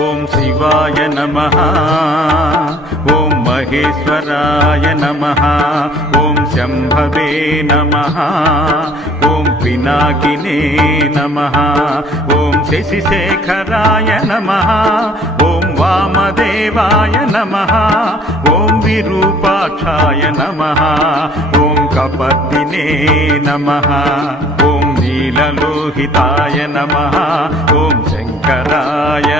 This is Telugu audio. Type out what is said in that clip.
ఓం శివాయ నమః ఓం మహేశ్వరాయ నమః ఓం శంభవే నమః ఓం పినాకినే నమః ఓం శశిశేఖరాయ నమః ఓం వామదేవాయ నమః ఓం విరూపాక్షాయ నమః ఓం కపర్దినే నమః ఓం నీలలోహితాయ నమః ఓం శంకరాయ